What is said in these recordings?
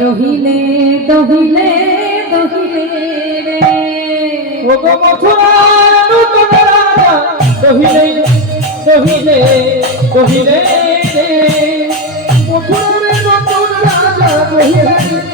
দহিলে দহিলে দহিলে রে। মথুরার নূতন রাজা দহিলে দহিলে দহিলে রে। মথুরা নূতন রাজা দহিলে।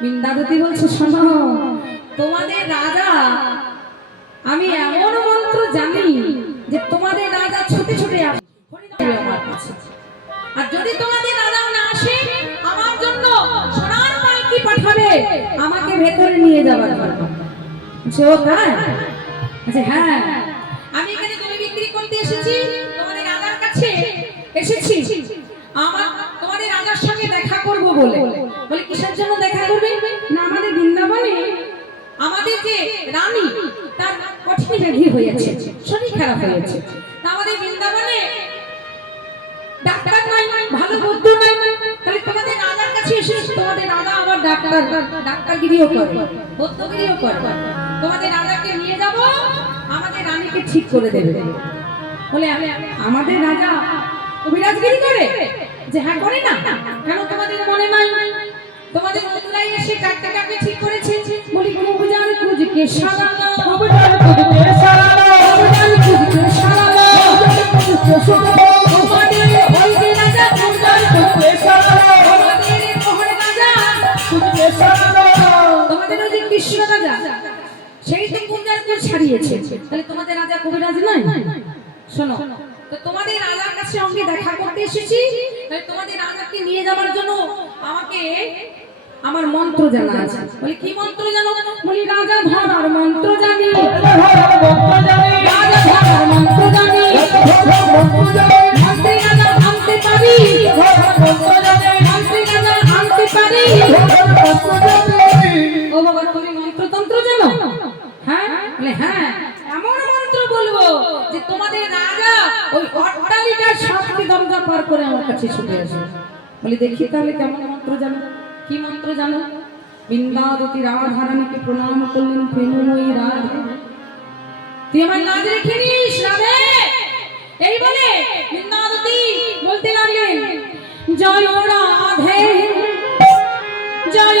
বৃন্দাবতী বলছে শোনো। তোমাদের রাজা আমি এমন মন্ত্র জানি যে তোমাদের রাজা ছুটে ছুটে আসবে। আর যদি তোমাদের রাজা না আসে আমার জন্য সোনার পালকি পাঠাবে? আমাকে ভেতরে নিয়ে যাবার বলছে, ও তাই? বলছে, হ্যাঁ। আমি এখানে জমি বিক্রি করতে এসেছি তোমাদের রাজার কাছে এসেছি। আমার তোমাদের রাজার সঙ্গে দেখা করব বলে। জন্য দেখা করবে না আমাদের বৃন্দাবনে? আমাদের যে রানী তার কঠিন ব্যাধি হয়েছে, শরীর খারাপ হয়েছে। আমাদের বৃন্দাবনে তোমাদের নিয়ে আমাদের রানীকে ঠিক করে দেবে। বলে আমি, আমাদের রাজা কবিরাজগিরি করে? যে হ্যাঁ করে না। কেন তোমাদের মনে নাই? তোমাদের মথুরায় এসে চারটে কাকে ঠিক করেছে? বলি কুবজান কুজকে সারানো কুবজান কুজকে সারানো কুবজান কুজকে সারানো তোমাদের ওই রাজা কুবজান কুজকে সারানো তোমাদের মোহন রাজা কুজকে সারানো তোমাদের ওই যে কৃষ্ণ রাজা সেই তো কুবজানকে ছাড়িয়েছে। তাহলে তোমাদের রাজা কবিরাজ নয়? শোনো তো তোমাদের রাজার কাছে আমি দেখা করতে এসেছি। তাই তোমাদের রাজাকে নিয়ে যাওয়ার জন্য আমাকে আমার মন্ত্র জানা আছে। বলি, কি মন্ত্র জানো? বলি, রাজা ধরার মন্ত্র জানি। মন্ত্রতন্ত্র হ্যাঁ? বলে হ্যাঁ। এমন মন্ত্র বলব যে তোমাদের রাজা ওই পার করে আমার কাছে দেখি তাহলে কেমন মন্ত্র জানো? কি মন্ত্র জানো? বৃন্দাবতী রাধারানীকে প্রণাম করলেন প্রেমময়ী রাধে। তুই আমার নাচ রেখে নিস, রাধে। এই বলে বৃন্দাবতী বলতে লাগলেন, জয় রাধে। জয়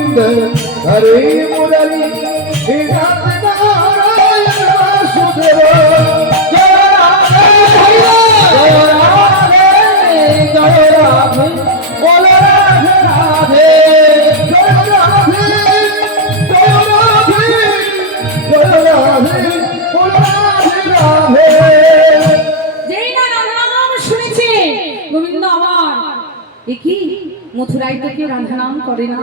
गोविंद हरे मुरली सुदेव जय राम जय राम जय राम बोल राधे राधे जय राधे जय राधे जय राधे बोल राधे राधे যেই না রাধা নাম শুনেছে গোবিন্দ আমার এ কি মথুরায় তো কেউ রাধা নাম করে না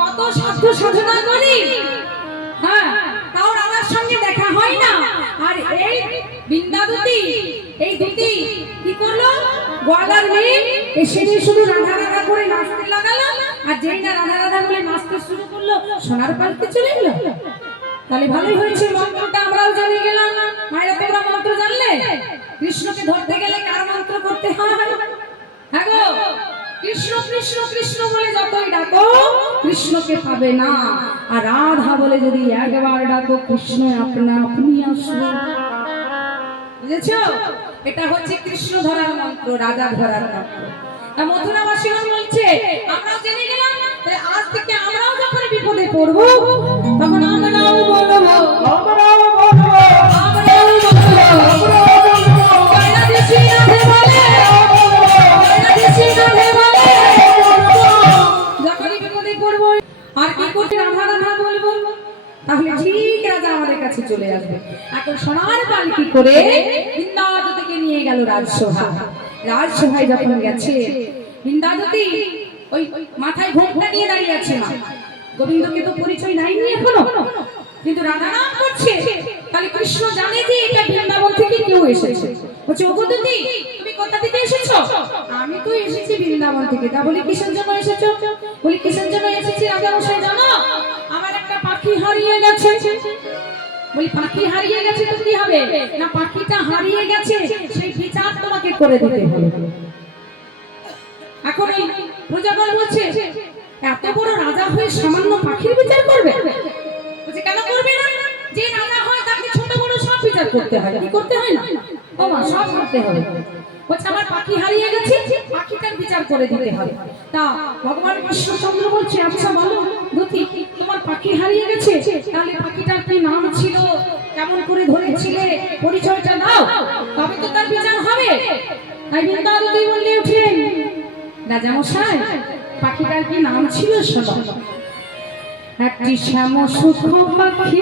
কত সাধ্য সাধনা করি হ্যাঁ তাও রাজার সঙ্গে দেখা হয় না। আর এই বিন্দাদুতি, এই দুটি কি করল? গোয়ালার মেয়ে এসে শুধু রাধা রাধা করে নাচতে লাগালো, আর যেই না রাধা রাধা বলে নাচতে শুরু করল, সোনার পালকে চলে গেলো তাহলে ভালোই হয়েছে, মন্ত্রটা আমরাও জেনে গেলাম। মায়েরা তোমরা মন্ত্র জানলে? কৃষ্ণকে ধরতে গেলে কার মন্ত্র করতে হয়? হ্যাঁ গো। কৃষ্ণ কৃষ্ণ কৃষ্ণ বলে যতই ডাকো, কৃষ্ণকে পাবে না। আর রাধা বলে যদি একবার ডাকো, কৃষ্ণ আপনা আপনি আসবে। বুঝেছ? এটা হচ্ছে কৃষ্ণ ধরার মন্ত্র, রাজা ধরার মন্ত্র। মথুরাবাসীগণ বলছে, আমরাও জেনে গেলাম আজ থেকে আমরাও যখন বিপদে পড়ব, তখন আমরাও বলব কাছে চলে আসবে। এখন সোনার পালকি করে বৃন্দাবতীকে নিয়ে গেল রাজসভা। রাজসভায় যখন গেছে বৃন্দাবতী ওই মাথায় ঘোমটা নিয়ে দাঁড়িয়ে আছে মা। গোবিন্দকে তো পরিচয় নাইনি এখনও। কিন্তু রাধা নাম করছে, তাহলে কৃষ্ণ জানে যে এটা বৃন্দাবন থেকে কেউ এসেছে। বলছে, ওগো দিদি তুমি কোথা থেকে এসেছ? আমি তো এসেছি বৃন্দাবন থেকে। তা বলি, কিসের জন্য এসেছ? বলি, কিসের জন্য এসেছি রাজা মশাই জানো? আমার একটা পাখি হারিয়ে গেছে। বলি পাখি হারিয়ে গেছে তো কি হবে? না পাখিটা হারিয়ে গেছে, সেই বিচার তোমাকে করে দিতে হবে। এখন এই প্রজাগণ বলছে, এত বড় রাজা হয়ে সামান্য পাখির বিচার করবে? বলছে, কেন করবে না? যে রাজা হয় তাকে ছোট বড় সব বিচার করতে হয়। কি করতে হয় না? মা, সব করতে হবে। বলছে, আমার পাখি হারিয়ে গেছে, পাখিটার বিচার করে দিতে হবে। তা ভগবান কৃষ্ণচন্দ্র বলছে আচ্ছা বলো তোমার পাখি হারিয়ে গেছে, তাহলে পাখিটার কি নাম ছিল? কেমন করে ধরেছিলে? পরিচয়টা দাও তবে তো তার বিচার হবে। তাই বৃন্দাবতী বললে উঠলেন রাজা মশাই পাখিটার কি নাম ছিল শোনো একটি শ্যাম সুখ পাখি।